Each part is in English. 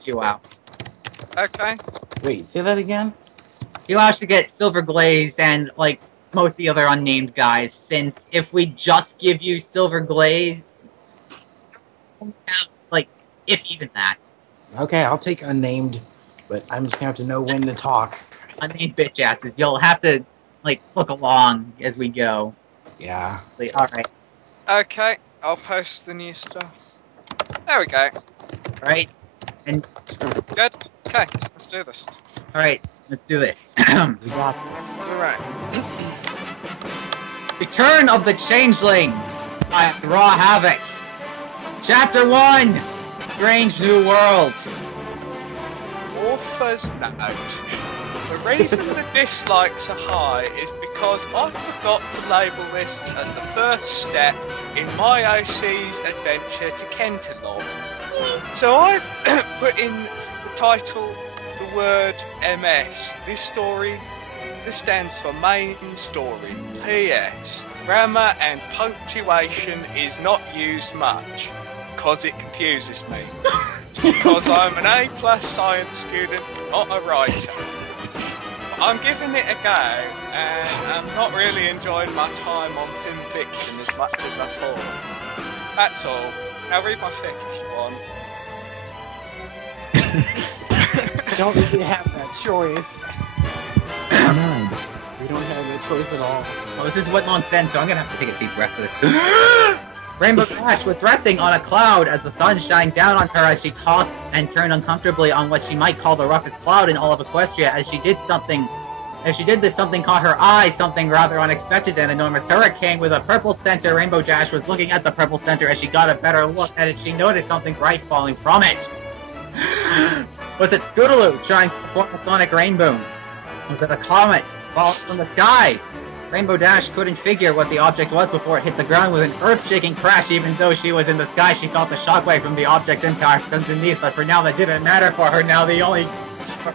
TWE. Okay. Wait, say that again? TWE should get Silver Glaze and, like, most of the other unnamed guys, since if we just give you Silver Glaze, like, if even that. Okay, I'll take unnamed, but I'm just gonna have to know when to talk. Unnamed bitch asses. You'll have to, like, look along as we go. Yeah. Like, alright. Okay, I'll post the new stuff. There we go. Right? And Good. Okay, let's do this. alright, let's do this. We got this. Alright. Return of the Changelings by Raw Havoc. Chapter 1, Strange New World. Author's note. The reason the dislikes are high is because I forgot to label this as the first step in my OC's adventure to Kentalog. So I put in the title, the word MS. This stands for main story. PS. Grammar and punctuation is not used much, because it confuses me. Because I'm an A+ science student, not a writer. But I'm giving it a go, and I'm not really enjoying my time on thin fiction as much as I thought. That's all. Now read my fic if you want. We don't really have that choice. We don't have that choice at all. Oh, this is what nonsense, so I'm gonna have to take a deep breath for this. Rainbow Dash was resting on a cloud as the sun shined down on her as she tossed and turned uncomfortably on what she might call the roughest cloud in all of Equestria. As she did this, something caught her eye, something rather unexpected. An enormous hurricane with a purple center. Rainbow Dash was looking at the purple center. As she got a better look at it, she noticed something bright falling from it. Was it Scootaloo trying to form a sonic rainbow? Was it a comet falling from the sky? Rainbow Dash couldn't figure what the object was before it hit the ground with an earth-shaking crash. Even though she was in the sky, she felt the shockwave from the object's impact underneath, but for now that didn't matter for her. Now the only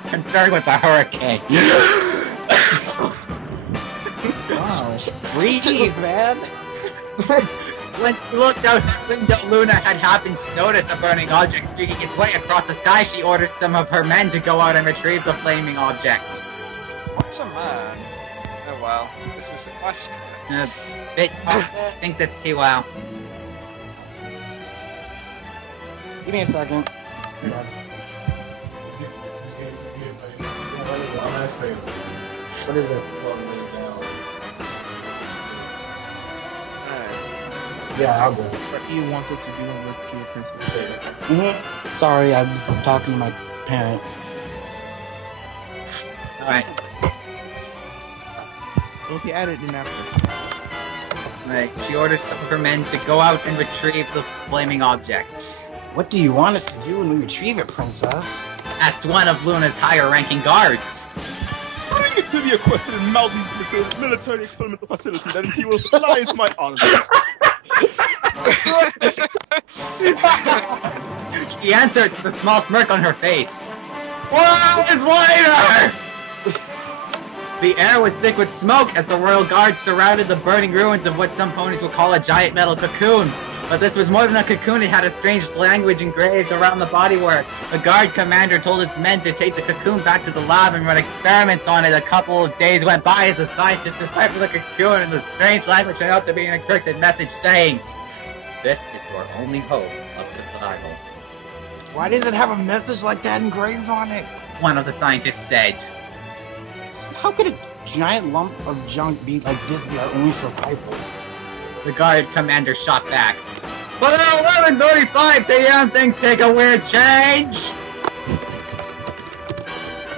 concern was a hurricane. Wow. Breathe, man. When she looked out her window, Luna had happened to notice a burning object streaking its way across the sky. She ordered some of her men to go out and retrieve the flaming object. What's a man? Oh well, this is a question. I think that's TWE. Give me a second. What is it? Yeah, I'll go. What do you want it to do with your princess? Sorry, I was talking to my parent. Alright. Okay, add it in after. Right. She orders some of her men to go out and retrieve the flaming object. What do you want us to do when we retrieve it, princess? Asked one of Luna's higher-ranking guards. Bring it to the Equestrian Mountain military experimental facility, then he will fly into my arms. She answered with a small smirk on her face. "1 hours later!" The air was thick with smoke as the royal guards surrounded the burning ruins of what some ponies would call a giant metal cocoon. But this was more than a cocoon. It had a strange language engraved around the bodywork. The guard commander told his men to take the cocoon back to the lab and run experiments on it. A couple of days went by as the scientists deciphered the cocoon, and the strange language turned out to be an encrypted message saying, "This is your only hope of survival." Why does it have a message like that engraved on it? One of the scientists said. How could a giant lump of junk be like this be our only survival? The guard commander shot back. But at 11:35 p.m. things take a weird change!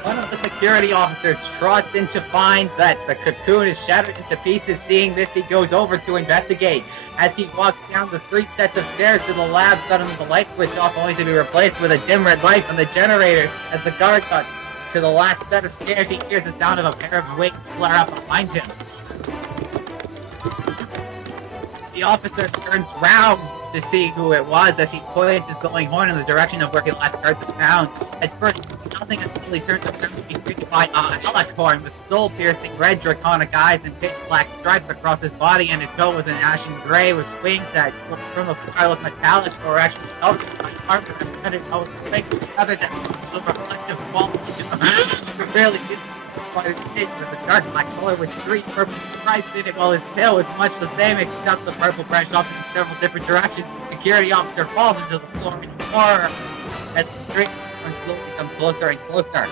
One of the security officers trots in to find that the cocoon is shattered into pieces. Seeing this, he goes over to investigate. As he walks down the 3 sets of stairs to the lab, suddenly the light switch off, only to be replaced with a dim red light from the generators. As the guard cuts to the last set of stairs, he hears the sound of a pair of wings flare up behind him. The officer turns round to see who it was as he points his glowing horn in the direction of where he last heard the sound. At first, he nothing until he turns out to be greeted by Alicorn with soul-piercing red draconic eyes and pitch-black stripes across his body, and his coat was an ashen gray with wings that looked from afar looked metallic or actually covered by carpet that prevented no other than the reflective quality. Barely seen what it was a dark black color with 3 purple stripes in it, while his tail was much the same except the purple branched off in several different directions. The security officer falls into the floor in horror as the street slowly comes closer and closer.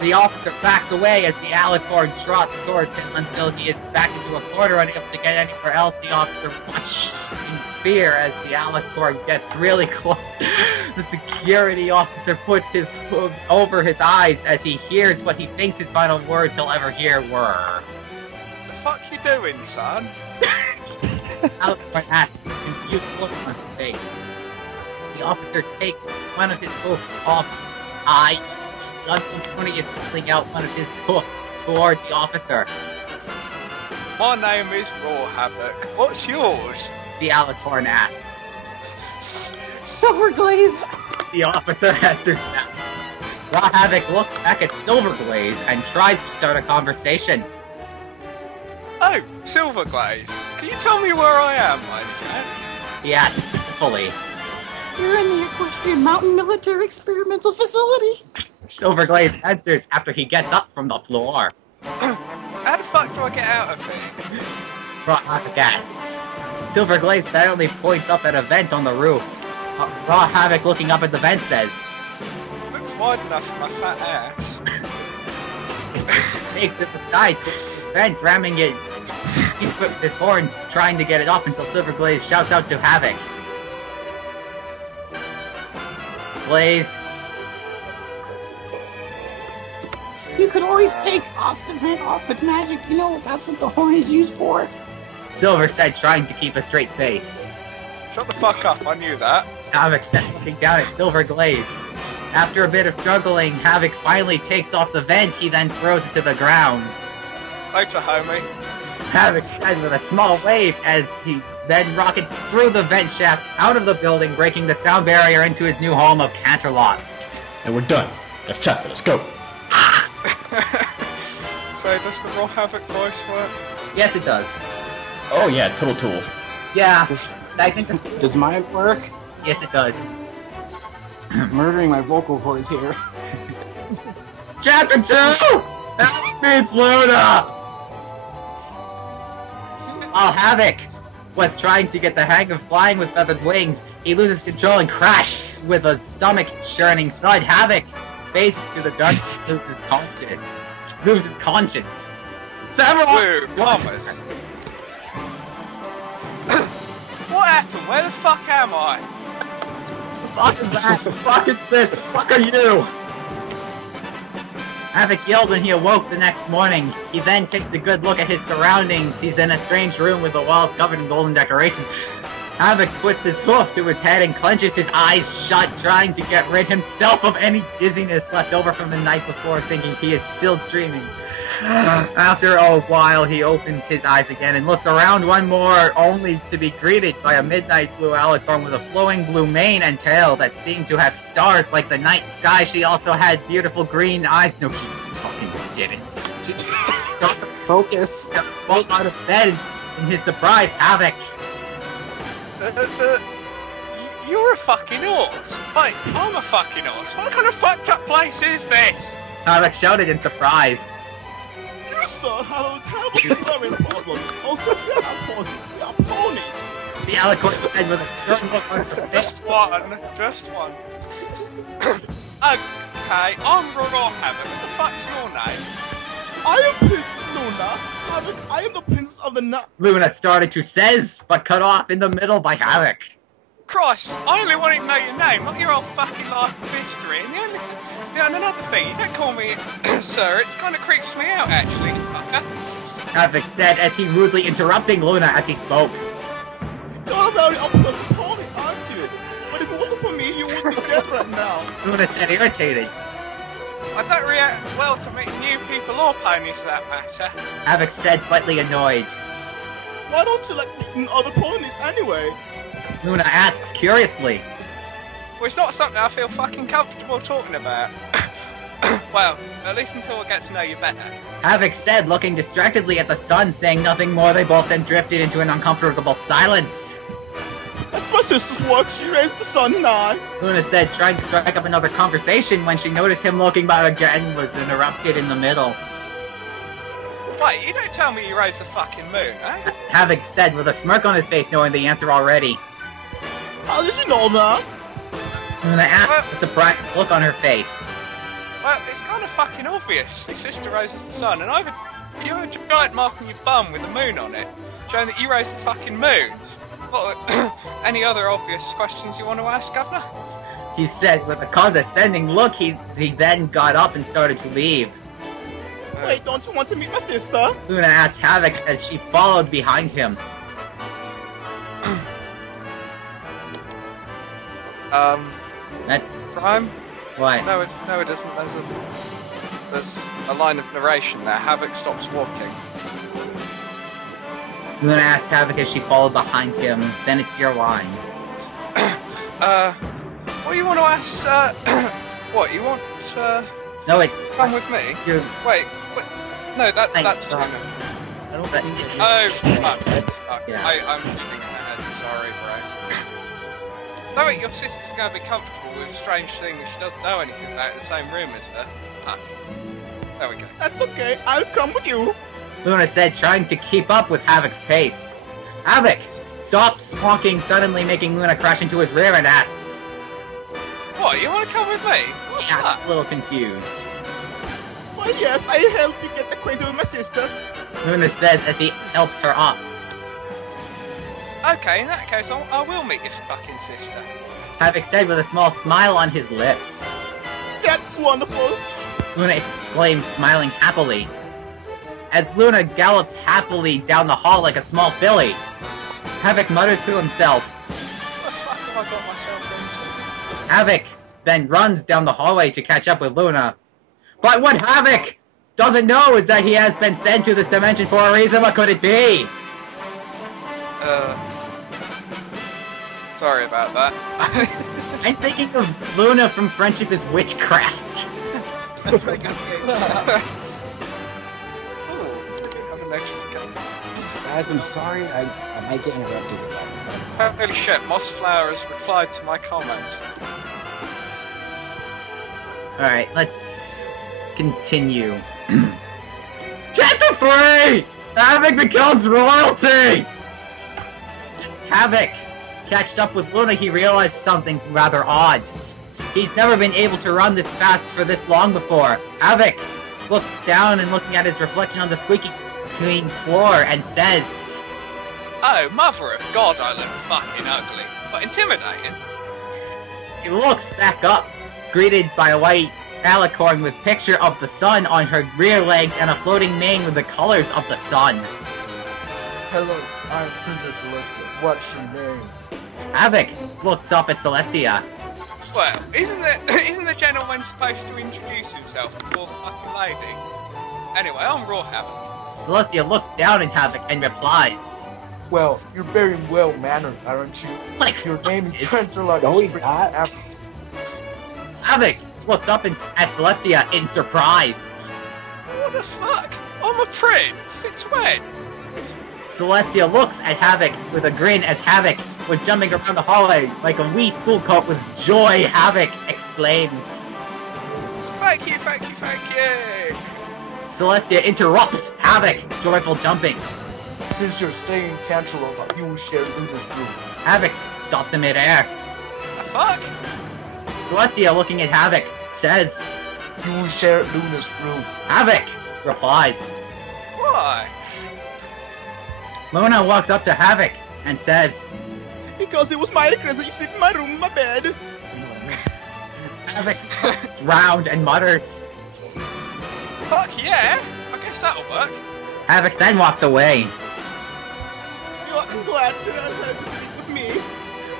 The officer backs away as the Alicorn trots towards him until he is back into a corner, unable to get anywhere else. The officer watches in fear as the Alicorn gets really close. The security officer puts his hooves over his eyes as he hears what he thinks his final words he'll ever hear were. The fuck you doing, son? Alicorn asks with a confused look on his face. The officer takes one of his hooves off his eye. The uncle is pulling out one of his hoof toward the officer. My name is Raw Havoc. What's yours? The Alicorn asks. Silverglaze! The officer answers that. Raw Havoc looks back at Silverglaze and tries to start a conversation. Oh, Silverglaze. Can you tell me where I am, my Jack? He asks fully. You're in the Equestrian Mountain Military Experimental Facility. Silverglaze answers after he gets up from the floor. How the fuck do I get out of here? Raw Havoc asks. Silverglaze silently points up at a vent on the roof. Raw Havoc, looking up at the vent, says, Looks wide enough for my fat ass. takes at the sky to the vent, ramming it. He whips his horns, trying to get it off until Silverglaze shouts out to Havoc. Blaze. You could always take off the vent off with magic. You know, that's what the horn is used for. Silver said, trying to keep a straight face. Shut the fuck up, I knew that. Havoc said, looking down at Silverglaze. After a bit of struggling, Havoc finally takes off the vent. He then throws it to the ground. Later, homie. Havoc said with a small wave as he then rockets through the vent shaft out of the building, breaking the sound barrier into his new home of Canterlot. And we're done. That's chapter. Let's go. So, does the Raw Havoc voice work? Yes, it does. Oh yeah, total tool. Yeah, I think this, Does mine work? yes, it does. Murdering my vocal cords here. Chapter 2! That means Luna! While Havoc was trying to get the hang of flying with feathered wings, he loses control and crashes with a stomach-churning thud. Havoc fades into the dark and loses conscience. Several Woo, Thomas. What happened? Where the fuck am I? Fuck is that? Fuck is this? Fuck are you? Havoc yelled when he awoke the next morning. He then takes a good look at his surroundings. He's in a strange room with the walls covered in golden decorations. Havoc puts his hoof to his head and clenches his eyes shut, trying to get rid himself of any dizziness left over from the night before, thinking he is still dreaming. After a while, he opens his eyes again and looks around one more, only to be greeted by a midnight blue Alicorn with a flowing blue mane and tail that seemed to have stars like the night sky. She also had beautiful green eyes. No, she fucking didn't. She Focus. fall out of bed in his surprise. Havoc. You're a fucking horse. Wait, I'm a fucking horse. What kind of fucked up place is this? Havoc shouted in surprise. You sir have terrible slurring problem. Also, you're not horses, you're a pony. The Alicorn said with a stern look on her face. Just one. Okay, I'm Raw Havoc. What the fuck's your name? I am Prince Luna. Havoc, I am the princess of the night. Luna started to says, but cut off in the middle by Havoc. Christ, I only wanted to know your name, not your old fucking life of history. And another thing, you don't call me sir, it kind of creeps me out, actually, fucker. Havoc said as he rudely interrupting Luna as he spoke. You're a very unpleasant pony, aren't you? But if it wasn't for me, you wouldn't be dead right now. Luna said irritated. I don't react well to meeting new people or ponies for that matter. Havoc said slightly annoyed. Why don't you like meeting other ponies anyway? Luna asks curiously. Well, it's not something I feel fucking comfortable talking about. well, at least until I get to know you better. Havoc said, looking distractedly at the sun, saying nothing more. They both then drifted into an uncomfortable silence. That's my sister's work. She raised the sun and I. Luna said, trying to strike up another conversation when she noticed him looking back again was interrupted in the middle. Wait, you don't tell me you raised the fucking moon, eh? Havoc said with a smirk on his face, knowing the answer already. How did you know that? Luna asked with a surprised look on her face. Well, it's kind of fucking obvious. Your sister raises the sun, and you have a giant mark on your bum with the moon on it, showing that you raised the fucking moon. What, any other obvious questions you want to ask, Governor? He said with a condescending look. He then got up and started to leave. Wait, don't you want to meet my sister? Luna asked Havoc as she followed behind him. That's... Rhyme? What? No, it isn't. There's a line of narration there. Havoc stops walking. Luna asked Havoc as she followed behind him. Then it's your line. What do you want to ask, what, you want, No, it's... come with me? You're... Wait, no, that's I don't think Oh, fuck. Yeah. I'm just thinking ahead, sorry, bro. No, wait, your sister's gonna be comfortable with strange things she doesn't know anything about in the same room as her. Ah. There we go. That's okay. I'll come with you. Luna said, trying to keep up with Havoc's pace. Havoc stops walking, suddenly making Luna crash into his rear and asks. What, you wanna come with me? What's He asks, that? a little confused. Well, yes, I help you get acquainted with my sister. Luna says as he helps her up. Okay, in that case, I will meet your fucking sister. Havoc said with a small smile on his lips. That's wonderful. Luna exclaims, smiling happily. As Luna gallops happily down the hall like a small filly, Havoc mutters to himself. What the fuck have I got myself into? Havoc then runs down the hallway to catch up with Luna. But what Havoc doesn't know is that he has been sent to this dimension for a reason. What could it be? Sorry about that. I'm thinking of Luna from Friendship is Witchcraft. That's what I got to Ooh, have an extra gun. Guys, I'm sorry. I might get interrupted with that. Holy shit, Moss Flower has replied to my comment. Alright, let's continue. Chapter 3! Havoc becomes royalty! As Havoc catched up with Luna, he realized something rather odd. He's never been able to run this fast for this long before. Havoc looks down and looking at his reflection on the squeaky clean floor and says, Oh, mother of God, I look fucking ugly, but intimidating. he looks back up, greeted by a white alicorn with picture of the sun on her rear legs and a floating mane with the colors of the sun. Hello, I'm Princess Celestia. What's your name? Havoc looks up at Celestia. Well, isn't the gentleman supposed to introduce himself before the fucking lady? Anyway, I'm Raw Havoc. Celestia looks down at Havoc and replies, Well, you're very well mannered, aren't you? like, Your name is is- Trent like No, he's not. Havoc looks up at Celestia in surprise. What the fuck? I'm a prince. Since when? Celestia looks at Havoc with a grin as Havoc was jumping around the hallway like a wee school coat with joy. Havoc exclaims. Thank you, thank you, thank you. Celestia interrupts Havoc, joyful jumping. Since you're staying in Cantaloupe, you will share Luna's room. Havoc stops in midair. The fuck? Celestia, looking at Havoc, says, You will share Luna's room. Havoc replies. Why? Luna walks up to Havoc and says, Because it was my request that you sleep in my room, in my bed. Havoc turns round and mutters. Fuck yeah! I guess that'll work. Havoc then walks away. I'm glad that I had to sleep with me.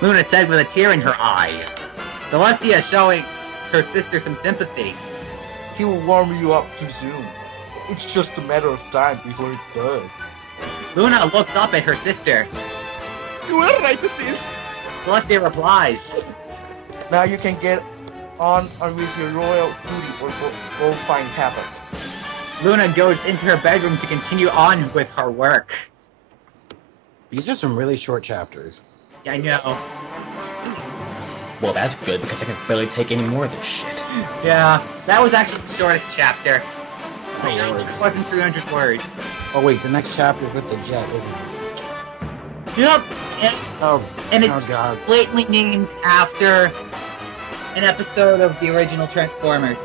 Luna said with a tear in her eye. Celestia showing her sister some sympathy. He will warm you up too soon. It's just a matter of time before it does. Luna looks up at her sister. You were right, sis. Celestia replies. Now you can get on with your royal duty or go find Papa. Luna goes into her bedroom to continue on with her work. These are some really short chapters. Yeah, I know. Well, that's good because I can barely take any more of this shit. Yeah, that was actually the shortest chapter. Oh, Lord. More than 300 words. Oh wait, the next chapter is with the jet, isn't it? Yep. And it's oh God. blatantly named after an episode of the original Transformers.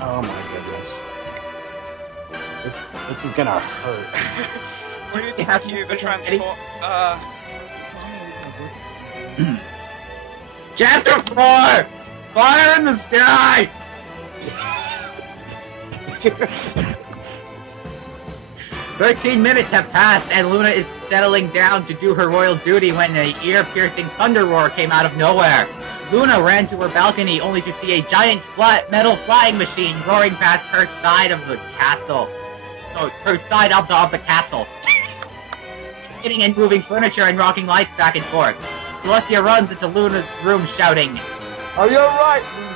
Oh my goodness. This is gonna hurt. We need to cue the transform. Chapter 4! Fire in the sky! 13 minutes have passed, and Luna is settling down to do her royal duty when an ear-piercing thunder roar came out of nowhere. Luna ran to her balcony only to see a giant metal flying machine roaring past her side of the castle. No, her side of the castle. Hitting and moving furniture and rocking lights back and forth. Celestia runs into Luna's room shouting, Are you alright, Luna?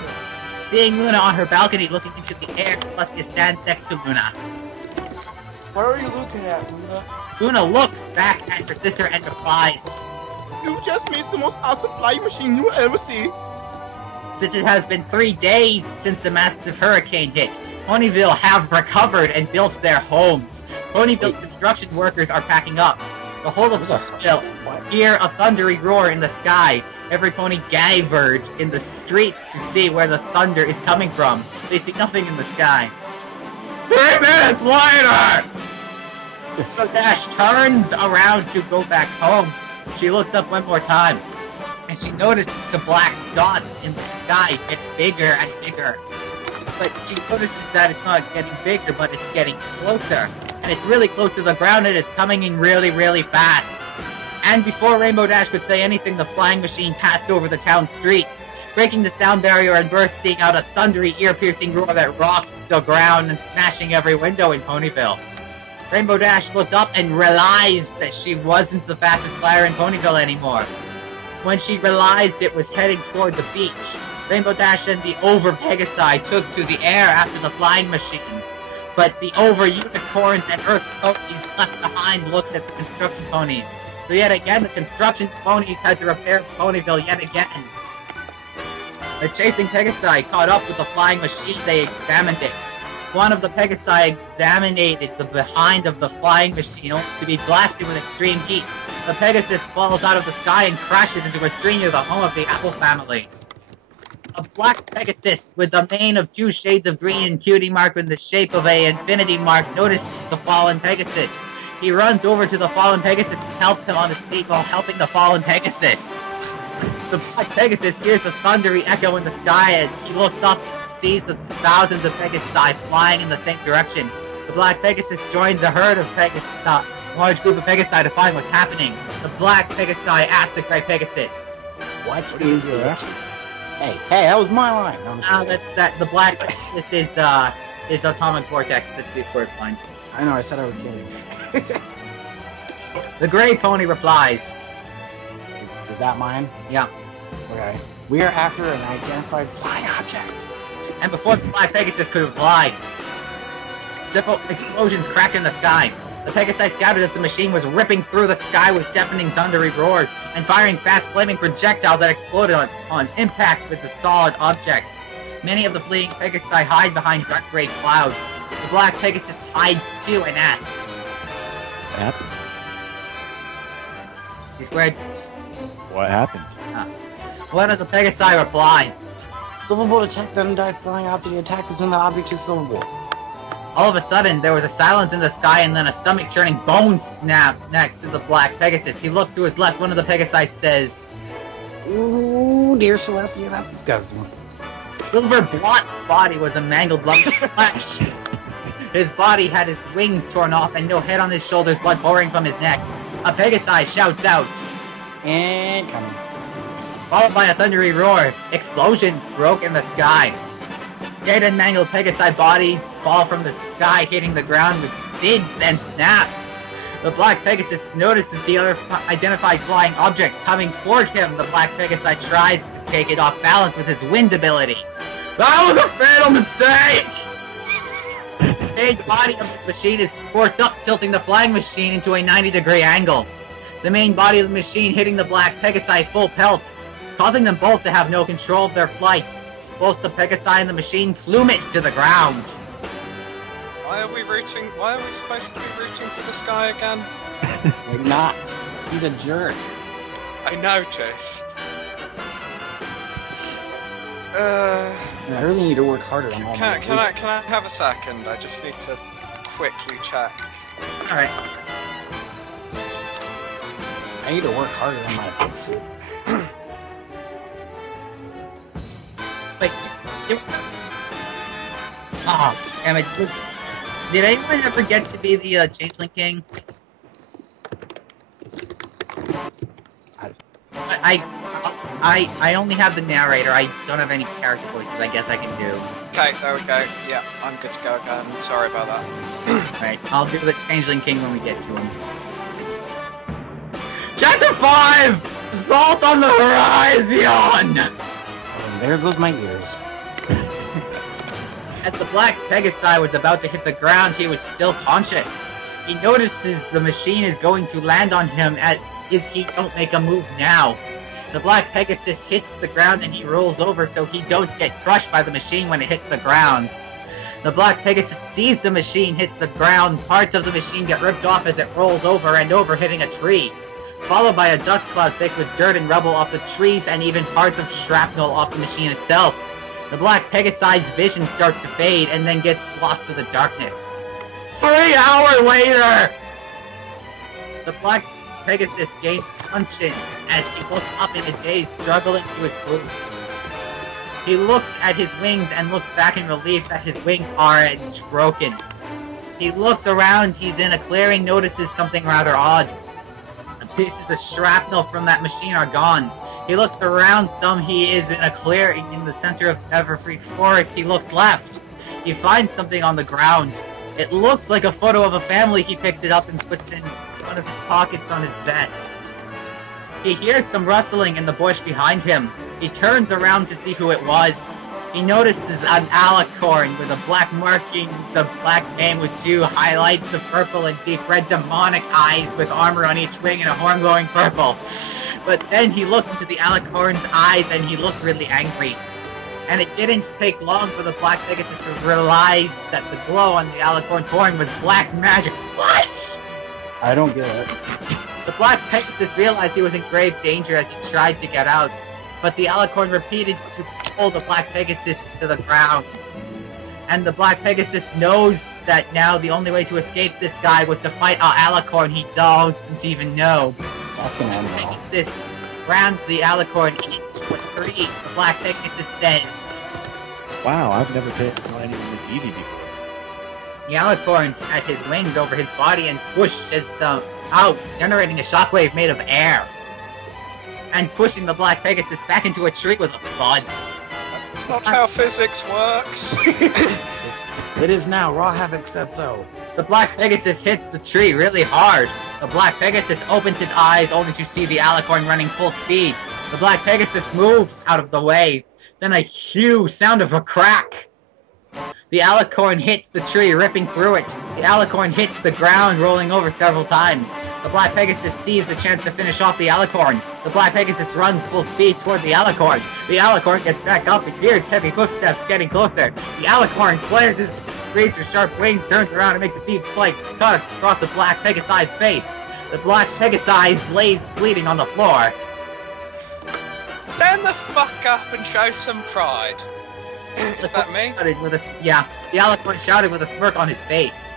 Seeing Luna on her balcony looking into the air, Celestia stands next to Luna. What are you looking at, Luna? Luna looks back at her sister and replies, You just missed the most awesome flying machine you will ever see. Since it has been 3 days since the massive hurricane hit, Ponyville have recovered and built their homes. Ponyville construction workers are packing up. The whole of Ponyville hear a thundery roar in the sky. Every pony gathered in the streets to see where the thunder is coming from. They see nothing in the sky. 3 minutes later! Dash turns around to go back home. She looks up one more time, and she notices a black dot in the sky get bigger and bigger. But she notices that it's not getting bigger, but it's getting closer. And it's really close to the ground, and it's coming in really, really fast. And before Rainbow Dash could say anything, the flying machine passed over the town streets, breaking the sound barrier and bursting out a thundery, ear-piercing roar that rocked the ground and smashing every window in Ponyville. Rainbow Dash looked up and realized that she wasn't the fastest flyer in Ponyville anymore. When she realized it was heading toward the beach, Rainbow Dash and the Over Pegasi took to the air after the flying machine. But the Over Unicorns and Earth Ponies left behind looked at the construction ponies. So yet again, the construction ponies had to repair Ponyville yet again. The chasing Pegasi caught up with the flying machine. They examined it. One of the Pegasi examined the behind of the flying machine only to be blasted with extreme heat. The Pegasus falls out of the sky and crashes into a tree near the home of the Apple family. A black Pegasus with a mane of 2 shades of green and cutie mark in the shape of an infinity mark notices the fallen Pegasus. He runs over to the fallen Pegasus and helps him on his feet while helping the fallen Pegasus. The black Pegasus hears a thundery echo in the sky and he looks up and sees the thousands of Pegasi flying in the same direction. The black Pegasus joins a herd of Pegasi, a large group of Pegasi to find what's happening. The black Pegasi asks the gray Pegasus, What is it? Hey, that was my line. No, I'm just kidding. the black Pegasus is Atomic Vortex, it's the square's line. I know, I said I was kidding. The gray pony replies, Is that mine? yeah. Okay. We are after an identified flying object. And before the black Pegasus could reply, several explosions cracked in the sky. The Pegasi scouted as the machine was ripping through the sky with deafening thundery roars and firing fast flaming projectiles that exploded on impact with the solid objects. Many of the fleeing Pegasi hide behind dark gray clouds. The black Pegasus hides too and asks, What happened? He squared, What happened? what does the Pegasi reply? Silverbolt attacked the undied flying object. The attack is in the object to Silverbolt. All of a sudden, there was a silence in the sky and then a stomach-churning bone snap next to the black Pegasus. He looks to his left. One of the Pegasi says, Ooh, dear Celestia, that's disgusting. Silver Blot's body was a mangled lump of flesh. His body had his wings torn off and no head on his shoulders, blood pouring from his neck. A Pegasi shouts out, And coming. followed by a thundery roar. Explosions broke in the sky. Dead and mangled Pegasi bodies fall from the sky, hitting the ground with bids and snaps. The black Pegasus notices the other identified flying object coming toward him. The black Pegasi tries to take it off balance with his wind ability. That was a fatal mistake! The main body of the machine is forced up, tilting the flying machine into a 90-degree angle. The main body of the machine hitting the Black Pegasi full pelt, causing them both to have no control of their flight. Both the Pegasi and the machine plummet to the ground. Why are we supposed to be reaching for the sky again? We're not. He's a jerk. I noticed. I really need to work harder on all my Can I have a second? I just need to quickly check. Alright. I need to work harder on my voices. Wait, oh, damn it. Did anyone ever get to be the Changeling King? I only have the narrator. I don't have any character voices. I guess I can do. Okay, there we go. Yeah, I'm good to go again. Sorry about that. Alright, I'll do the Changeling King when we get to him. Chapter 5! Assault on the Horizon! And there goes my ears. As the Black Pegasi was about to hit the ground, he was still conscious. He notices the machine is going to land on him as he don't make a move now. The Black Pegasus hits the ground and he rolls over so he don't get crushed by the machine when it hits the ground. The Black Pegasus sees the machine hits the ground, parts of the machine get ripped off as it rolls over and over, hitting a tree, followed by a dust cloud thick with dirt and rubble off the trees and even parts of shrapnel off the machine itself. The Black Pegasi's vision starts to fade and then gets lost to the darkness. 3 hours later! The Black Pegasus gains conscience as he looks up in a daze, struggling to his boots. He looks at his wings and looks back in relief that his wings aren't broken. He looks around, he's in a clearing, notices something rather odd. The pieces of shrapnel from that machine are gone. He looks around some, he is in a clearing in the center of Everfree Forest. He looks left. He finds something on the ground. It looks like a photo of a family. He picks it up and puts it in one of his pockets on his vest. He hears some rustling in the bush behind him. He turns around to see who it was. He notices an alicorn with a black markings of black mane with 2 highlights of purple and deep red demonic eyes with armor on each wing and a horn glowing purple. But then he looked into the alicorn's eyes and he looked really angry. And it didn't take long for the Black Pegasus to realize that the glow on the alicorn's horn was black magic. What? I don't get it. The Black Pegasus realized he was in grave danger as he tried to get out, but the alicorn repeated to pull the Black Pegasus to the ground. And the Black Pegasus knows that now the only way to escape this guy was to fight an alicorn he doesn't even know. That's gonna end well. Pegasus rams the alicorn into a tree. The Black Pegasus says, Wow, I've never paid anyone with Eevee before. the alicorn had his wings over his body and pushes them out, generating a shockwave made of air. And pushing the Black Pegasus back into a tree with a thud. That's not how physics works. It is now. Raw Havoc said so. The Black Pegasus hits the tree really hard. The Black Pegasus opens his eyes only to see the alicorn running full speed. The Black Pegasus moves out of the way. Then a huge sound of a crack. The alicorn hits the tree, ripping through it. The alicorn hits the ground, rolling over several times. The Black Pegasus sees the chance to finish off the alicorn. The Black Pegasus runs full speed toward the alicorn. The alicorn gets back up and hears heavy footsteps getting closer. The alicorn flares his razor sharp wings, turns around and makes a deep slight cut across the Black Pegasi's face. The Black Pegasi lays bleeding on the floor. Stand the fuck up and show some pride. Is that me? Yeah, the alicorn shouted with a smirk on his face.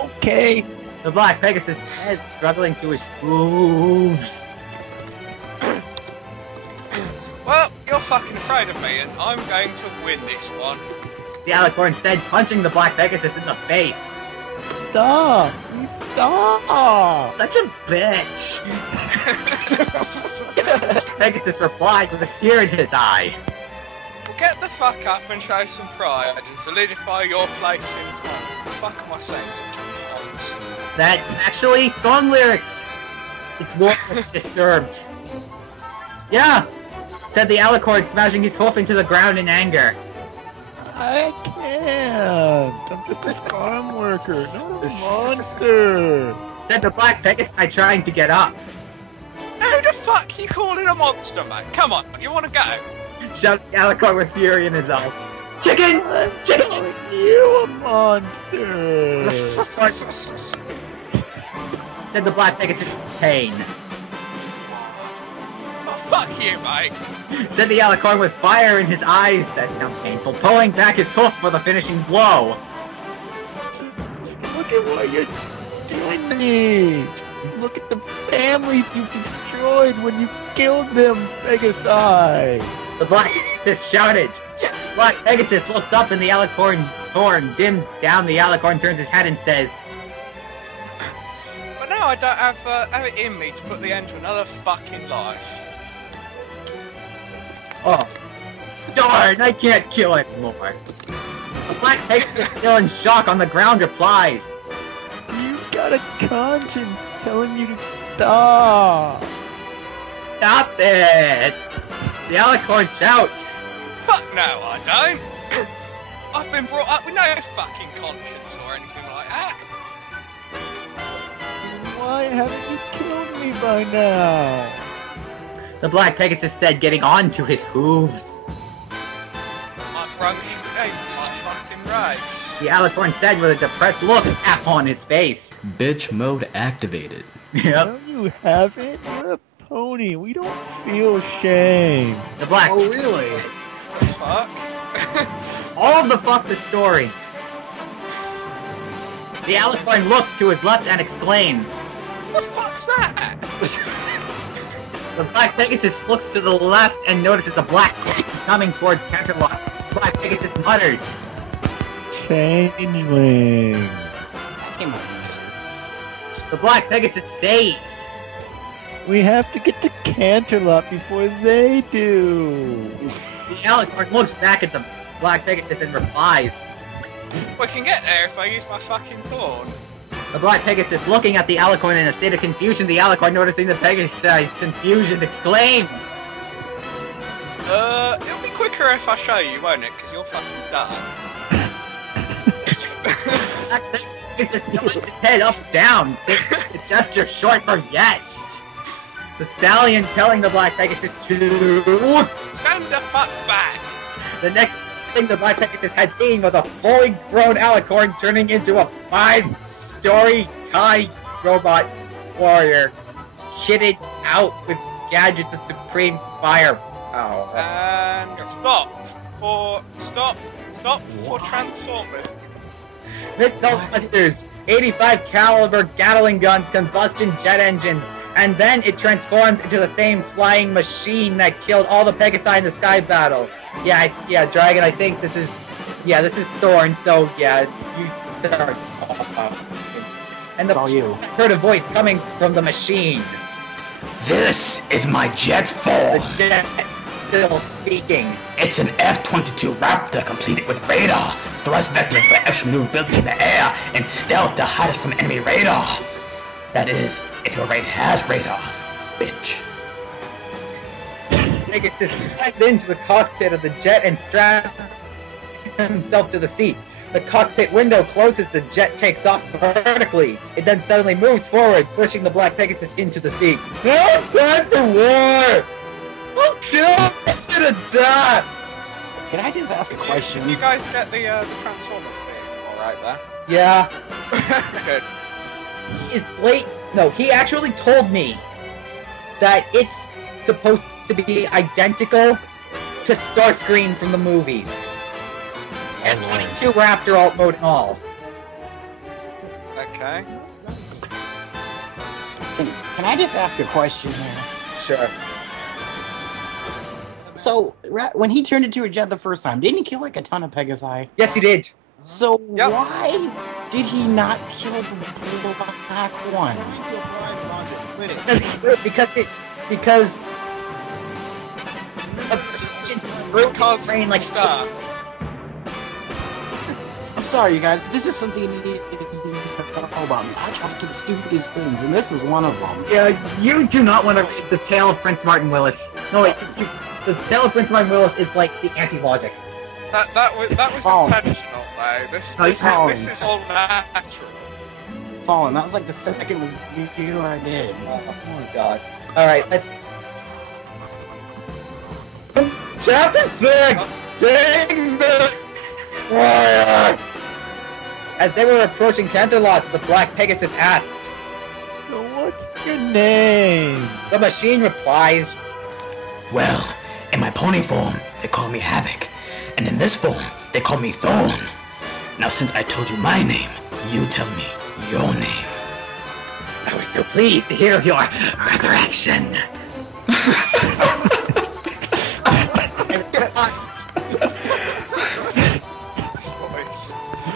Okay. The Black Pegasus' head struggling to his hooves. Well, you're fucking afraid of me, and I'm going to win this one. The alicorn said, punching the Black Pegasus in the face. Stop! Stop! Such a bitch! Pegasus replied with a tear in his eye. Well, get the fuck up and show some pride and solidify your place in time. What the fuck am I saying? That's actually song lyrics. It's more Disturbed. Yeah, said the alicorn, smashing his hoof into the ground in anger. I can't. I'm just a farm worker, not a monster. Said the black Pegasus, trying to get up. Who the fuck you calling a monster, mate? Come on, you wanna go? Shouted the alicorn with fury in his eyes. Chicken! Chicken! Calling you a monster. Said the black Pegasus, pain. Oh, fuck you, mate. Said the alicorn with fire in his eyes. That sounds painful. Pulling back his hoof for the finishing blow. Look at what you're doing to me. Look at the families you destroyed when you killed them, Pegasi. The black Pegasus shouted. Black Pegasus looks up and the alicorn horn dims down. The alicorn turns his head and says, But now I don't have it in me to put the end to another fucking life. oh, darn, I can't kill anymore. The black Pegasus, still in shock on the ground, replies, You've got a conscience telling you to stop. stop it! The alicorn shouts, Fuck no, I don't. I've been brought up with no fucking conscience or anything like that. Why haven't you killed me by now? the black Pegasus said, getting on to his hooves. My brother gave my fucking rage. The alicorn said with a depressed look upon his face. Bitch mode activated. Yep. No, you haven't. You're a pony. We don't feel shame. The black Oh, really? Fuck. all of the fuck the story. The alicorn looks to his left and exclaims. What the fuck's that? The black Pegasus looks to the left and notices a black coming towards Canterlot. Black Pegasus mutters. Changeling. That came out. The black Pegasus says. We have to get to Canterlot before they do. The alicorn looks back at the black Pegasus and replies. We can get there if I use my fucking thorn. The black Pegasus looking at the alicorn in a state of confusion. The alicorn noticing the Pegasus' confusion exclaims. It'll be quicker if I show you, won't it? Because you're fucking done. Pegasus nods his head up down, saying the gesture short for yes. The stallion telling the black Pegasus to Stand the fuck back! the next thing the black Pegasus had seen was a fully grown alicorn turning into a 5-story high robot warrior, kitted out with gadgets of supreme firepower. And stop for Transformers. Missile busters, 85 caliber Gatling guns, combustion jet engines, and then it transforms into the same flying machine that killed all the Pegasi in the sky battle. Yeah, Dragon, I think this is Thorn, so yeah, you start. And It's all you. heard a voice coming from the machine. This is my jet form. The jet still speaking. It's an F-22 Raptor completed with radar, thrust vector for extra maneuverability in the air, and stealth to hide us from enemy radar. That is, if your raid has radar, bitch. Pegasus climbs into the cockpit of the jet and straps himself to the seat. The cockpit window closes, the jet takes off vertically. It then suddenly moves forward, pushing the black Pegasus into the seat. Now it's time for war! I'll kill him to death! Can I just ask a question? You guys get the Transformers thing, alright there? Yeah. Good. He is late. No, he actually told me that it's supposed to be identical to Starscream from the movies. And 22 Raptor alt mode and all. Okay. Can I just ask a question here? Sure. So, when he turned into a jet the first time, didn't he kill like a ton of Pegasi? Yes, he did. So Yep. why did he not kill the black one? Because of Because brain like start. I'm sorry, you guys, but this is something you need to know about me. I try to do the stupidest things, and this is one of them. Yeah, you do not want to read the tale of Prince Martin Willis. No, wait, The tale of Prince Martin Willis is like the anti-logic. That was Oh. intentional, though. This is all natural. Fallen. That was like the second review I did. Oh my god. Alright, let's... Chapter 6! King Destroyer! As they were approaching Canterlot, the Black Pegasus asked. So what's your name? The machine replies. Well, in my pony form, they call me Havoc, and in this form, they call me Thorn. Now since I told you my name, you tell me your name. I was so pleased to hear of your resurrection.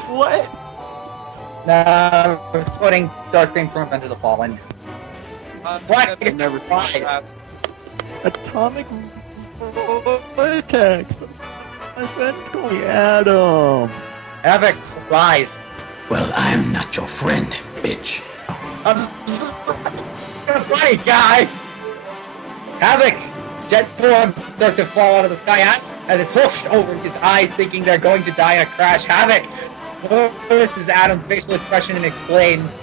What? I was putting Starscream from Revenge of the Fallen. Black That's Pegasus never replies. Atomic vortex. My friend's call me Adam. Havoc replies. Well, I'm not your friend, bitch. Funny guy! Havoc's jet form starts to fall out of the sky as his hoofs over his eyes, thinking they're going to die in a crash. Havoc notices Adam's facial expression and exclaims,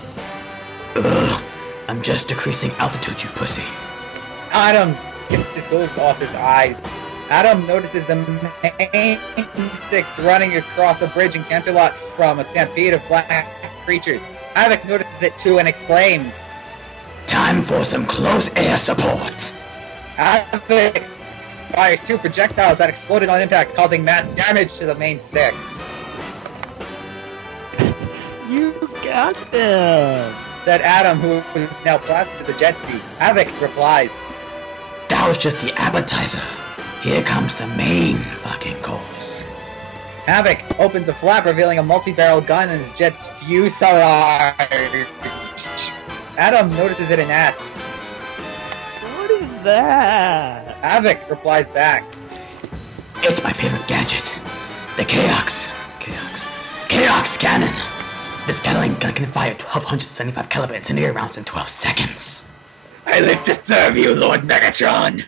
Ugh, I'm just decreasing altitude, you pussy. Adam gets his hooves off his eyes. Adam notices the main six running across a bridge in Canterlot from a stampede of black creatures. Havoc notices it too and exclaims, Time for some close air support. Havoc fires two projectiles that exploded on impact, causing mass damage to the main six. You got them. Said Adam, who is now plastic to the jet seat. Havoc replies, That was just the appetizer. Here comes the main fucking course. Havoc opens a flap, revealing a multi-barrel gun and his jet's fuselage. Adam notices it and asks, What is that? Havoc replies back, It's my favorite gadget. The Chaos Cannon. This Gatling gun can fire 1,275 caliber incendiary rounds in 12 seconds. I live to serve you, Lord Megatron.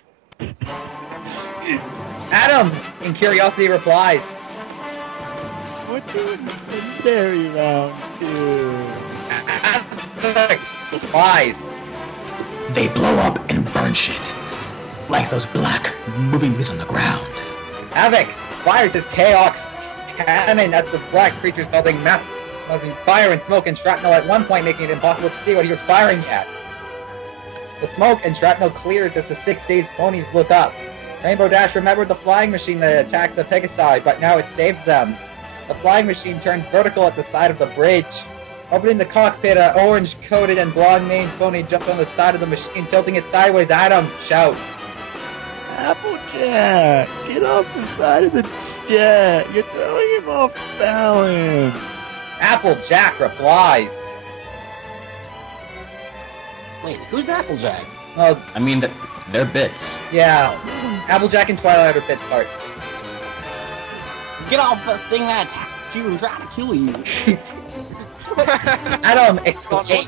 Adam, in curiosity, replies, What do incendiary round do? Havoc replies, They blow up and burn shit. Like those black moving things on the ground. Havoc fires his Chaos Cannon at the black creatures, causing fire and smoke and shrapnel, at one point making it impossible to see what he was firing at. The smoke and shrapnel clears as the 6 days ponies look up. Rainbow Dash remembered the flying machine that attacked the Pegasi, but now it saved them. The flying machine turned vertical at the side of the bridge. Opening the cockpit, an orange-coated and blonde-maned pony jumped on the side of the machine, tilting it sideways. Adam shouts, Applejack, get off the side of the jet. You're throwing him off balance. Applejack replies, Wait, who's Applejack? oh, I mean, they're bits. yeah, Applejack and Twilight are bit parts. Get off the thing that attacked you and tried to kill you. Adam exclaims,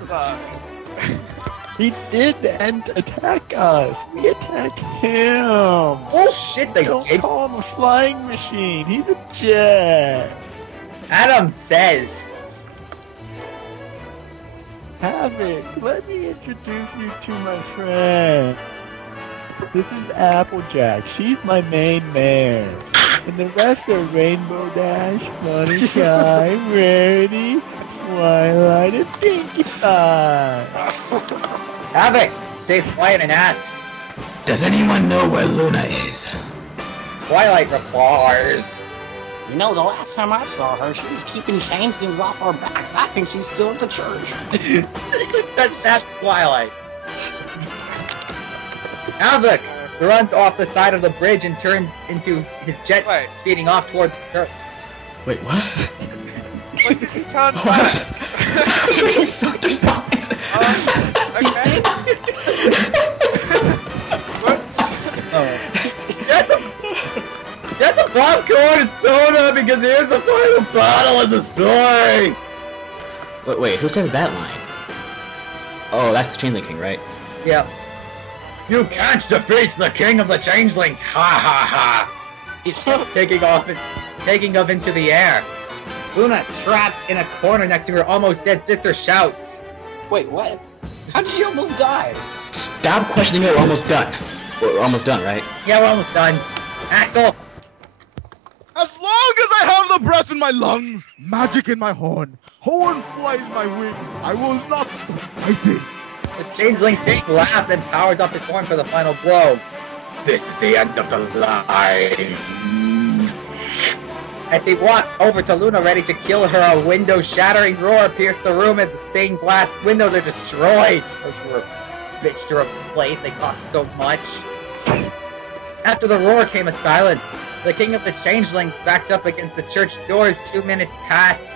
He didn't attack us. We attacked him. oh shit, they Don't did. call him a flying machine. He's a jet. Adam says, Havoc, let me introduce you to my friend. This is Applejack. She's my main mare. And the rest are Rainbow Dash, Funny Sky, Rarity, Twilight, and Pinkie Pie. Havoc stays quiet and asks, Does anyone know where Luna is? Twilight replies, You know, the last time I saw her, she was keeping changelings off our backs. I think she's still at the church. that's Twilight. Havoc runs off the side of the bridge and turns into his jet, speeding off toward the church. Wait, what? When did he turn What? back? I was reading Saunders' minds. Okay. Get the popcorn and soda because here's the final battle of the story! Wait, who says that line? Oh, that's the Changeling King, right? Yep. You can't defeat the king of the changelings! Ha ha ha! He's taking off into the air. Luna, trapped in a corner next to her almost dead sister, shouts. Wait, what? How did she almost die? Stop questioning it, we're almost done. We're almost done, right? Yeah, we're almost done. Axel! As long as I have the breath in my lungs, magic in my horn flies my wings, I will not stop fighting. The changeling king laughs and powers up his horn for the final blow. This is the end of the line. As he walks over to Luna ready to kill her, a window-shattering roar pierces the room and the stained glass windows are destroyed. Those were a bitch to replace, they cost so much. After the roar came a silence. The king of the changelings backed up against the church doors. 2 minutes passed.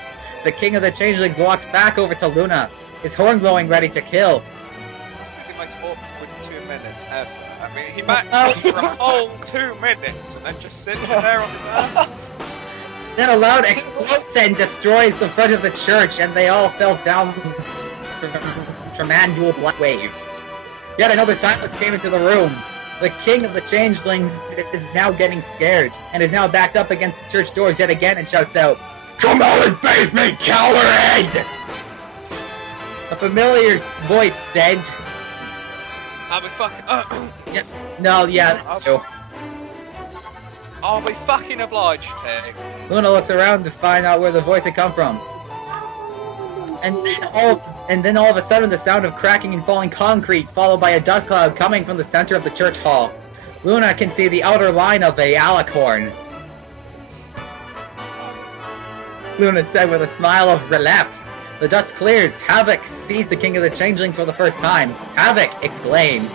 The king of the changelings walked back over to Luna, his horn glowing ready to kill. That's the most awkward 2 minutes ever. I mean, he backed up for a whole 2 minutes and then just sits there on his ass. Then a loud explosion destroys the front of the church and they all fell down from manual black wave. Yet another silence came into the room. The king of the changelings is now getting scared and is now backed up against the church doors yet again and shouts out, "Come on and face me, coward!" A familiar voice said, I'll be fucking. Yes. No, yeah, that's true. I'll be fucking obliged to. Luna looks around to find out where the voice had come from. And then all of a sudden the sound of cracking and falling concrete followed by a dust cloud coming from the center of the church hall. Luna can see the outer line of a alicorn. Luna said with a smile of relief. The dust clears. Havoc sees the king of the changelings for the first time. Havoc exclaims,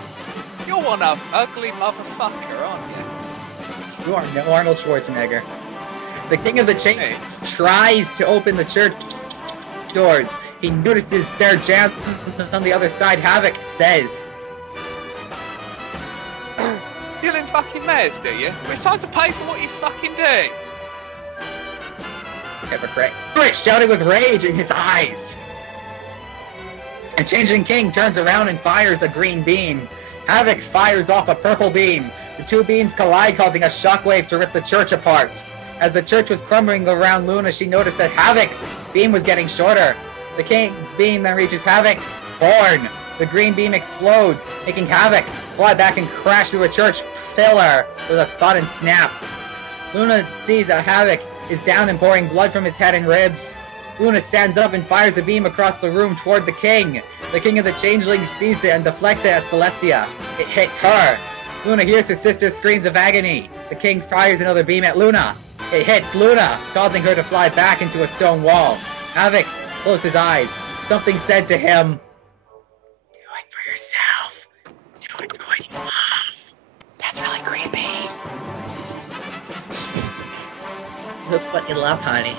You're one ugly motherfucker, aren't you? "You are no Arnold Schwarzenegger." The king of the changelings tries to open the church doors. He notices they're jammed on the other side. Havoc says, Stealing fucking mares, do you? It's time to pay for what you fucking do. hypocrite. Shouting with rage in his eyes. And Changeling King turns around and fires a green beam. Havoc fires off a purple beam. The two beams collide, causing a shockwave to rip the church apart. As the church was crumbling around Luna, she noticed that Havoc's beam was getting shorter. The King's beam then reaches Havoc's horn. The green beam explodes, making Havoc fly back and crash through a church pillar with a thud and snap. Luna sees that Havoc is down and pouring blood from his head and ribs. Luna stands up and fires a beam across the room toward the king. The king of the changelings sees it and deflects it at Celestia. It hits her. Luna hears her sister's screams of agony. The king fires another beam at Luna. It hits Luna, causing her to fly back into a stone wall. Havoc closed his eyes. Something said to him, "Do it for yourself. Do it for what you love." That's really creepy. Look what you love, honey.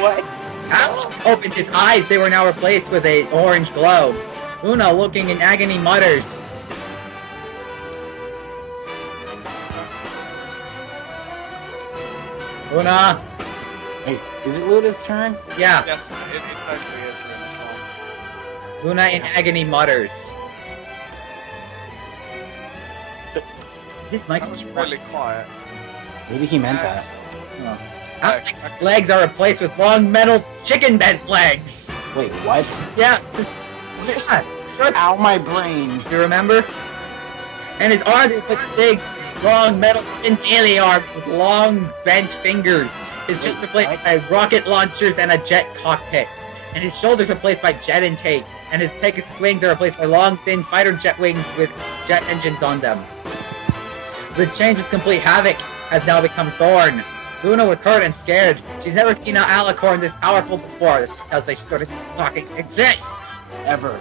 What? Havoc opened his eyes. They were now replaced with an orange glow. Luna, looking in agony, mutters, Luna! Wait, is it Luna's turn? Yeah. Yes, it totally is Luna's fault. Luna in agony mutters. His mic That was really quiet. Maybe he meant that. Oh. Havoc's legs are replaced with long metal chicken bed legs. Wait, what? Yeah, just Ow, my brain. you remember? And his arms are with big, long metal skin daily arms with long bent fingers. His chest replaced by rocket launchers and a jet cockpit. And his shoulders are replaced by jet intakes. And his Pegasus wings are replaced by long, thin fighter jet wings with jet engines on them. The change was complete. Havoc has now become Thorn. Luna was hurt and scared. She's never seen an alicorn this powerful before. That's because they sort of fucking exist. Ever.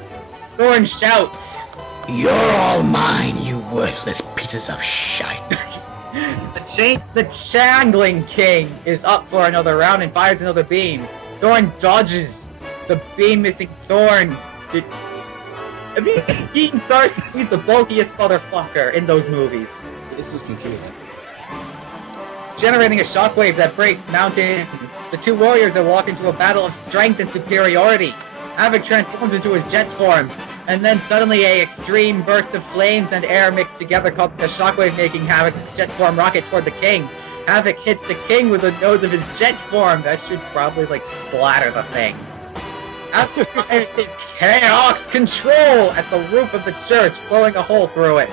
Thorn shouts. You're all mine, you worthless pieces of shite. The Changeling King is up for another round and fires another beam. Thorn dodges the beam, missing Thorn. Dean Sarsi, he's the bulkiest motherfucker in those movies. This is confusing. Generating a shockwave that breaks mountains. The two warriors are locked into a battle of strength and superiority. Havoc transforms into his jet form. And then suddenly a extreme burst of flames and air mixed together causes a shockwave, making Havoc's jet form rocket toward the king. Havoc hits the king with the nose of his jet form. That should probably, like, splatter the thing. After firing his chaos control at the roof of the church, blowing a hole through it.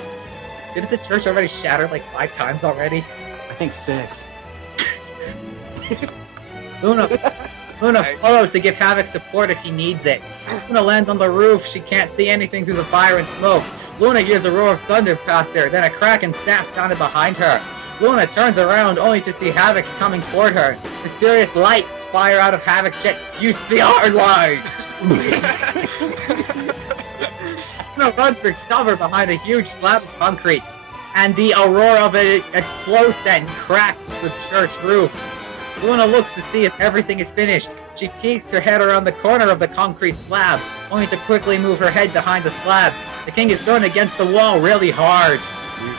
Didn't the church already shatter, like, 5 times already? I think 6. Luna follows to give Havoc support if he needs it. Luna lands on the roof. She can't see anything through the fire and smoke. Luna hears a roar of thunder past her, then a crack and snap sounded behind her. Luna turns around only to see Havoc coming toward her. Mysterious lights fire out of Havoc's jet fuselage lights. Luna runs for cover behind a huge slab of concrete, and the aurora of it explodes and cracks the church roof. Luna looks to see if everything is finished. She peeks her head around the corner of the concrete slab, only to quickly move her head behind the slab. The king is thrown against the wall really hard.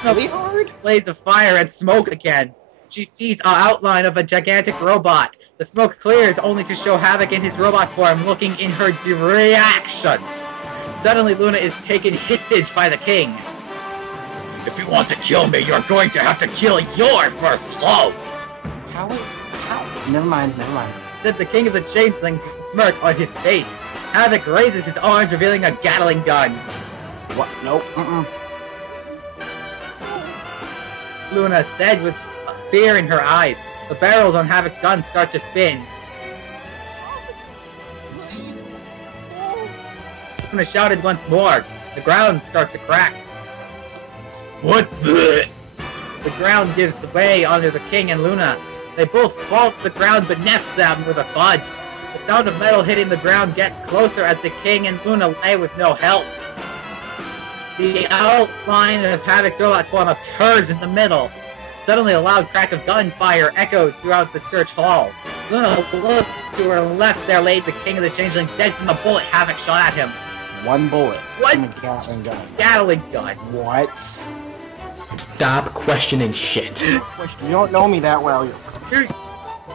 Really hard? Blaze of fire and smoke again. She sees an outline of a gigantic robot. The smoke clears only to show Havoc in his robot form looking in her reaction. Suddenly Luna is taken hostage by the king. If you want to kill me, you're going to have to kill your first love. How? Never mind. Said the king of the changelings, smirk on his face. Havoc raises his arms, revealing a Gatling gun. What? Nope. Luna said with fear in her eyes. The barrels on Havoc's gun start to spin. Luna shouted once more. The ground starts to crack. What the? The ground gives way under the king and Luna. They both fall to the ground beneath them with a thud. The sound of metal hitting the ground gets closer as the king and Luna lay with no help. The outline of Havoc's robot form occurs in the middle. Suddenly a loud crack of gunfire echoes throughout the church hall. Luna looks to her left. There laid the king of the changelings dead from the bullet Havoc shot at him. One bullet. What? From a Gatling gun. Gatling gun. What? Stop questioning shit. You don't know me that well.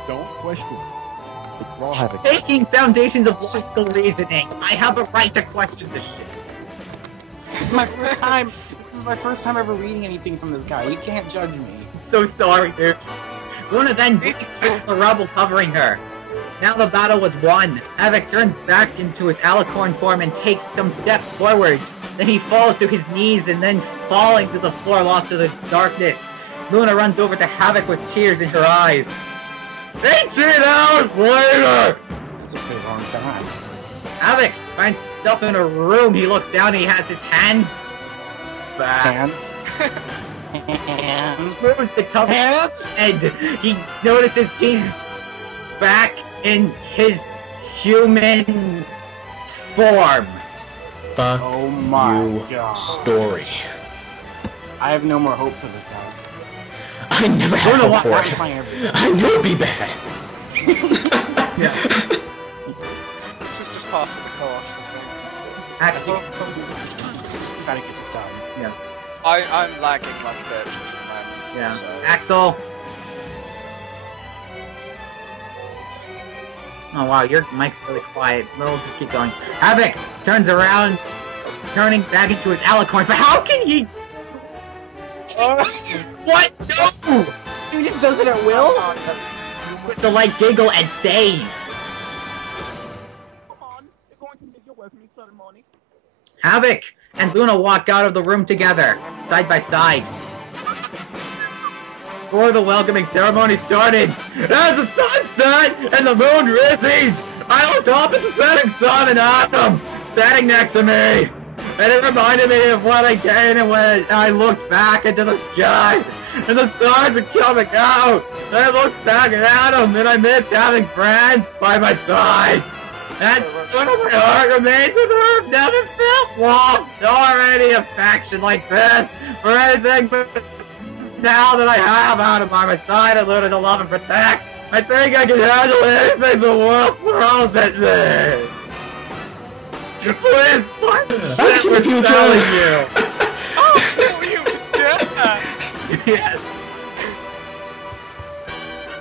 Don't question. Like, we're all having. Taking foundations of logical reasoning. I have a right to question this shit. This is my first time. This is my first time ever reading anything from this guy. You can't judge me. So sorry, dude. Luna then breaks through the rubble covering her. Now the battle was won. Havoc turns back into his alicorn form and takes some steps forward. Then he falls to his knees and then falling to the floor lost to the darkness. Luna runs over to Havoc with tears in her eyes. 18 hours later! That's a pretty long time. Havoc finds himself in a room. He looks down and he has his hands back. Hands? Hands? Moves the cover and he notices he's back in his human form. Fuck Oh my you god. story. I have no more hope for this, guys. I never had hope for Not it. playing every- I knew it'd be bad. Yeah. This is just part of the course, I Axel. Try to get this done. Yeah. think. I'm lagging like a bitch at the moment. Yeah. So. Axel. Oh wow, your mic's really quiet. We'll just keep going. Havoc turns around, turning back into his alicorn. But how can he? What? No! Dude just does it at will? With the light giggle and says. Come on, you're going to make your welcoming ceremony. Havoc and Luna walk out of the room together, side by side. Before the welcoming ceremony started, as the sun set and the moon recedes, I looked up at the setting sun and Adam standing next to me. And it reminded me of what I gained and when I looked back into the sky and the stars are coming out. And I looked back at Adam and I missed having friends by my side. And sort of my heart remains with her. I've never felt love nor any affection like this for anything but now that I have Adam by my side and learned to love and protect. I think I can handle anything the world throws at me. Please, what? I've seen a few telling jokes. you. Oh, you did that! Yes.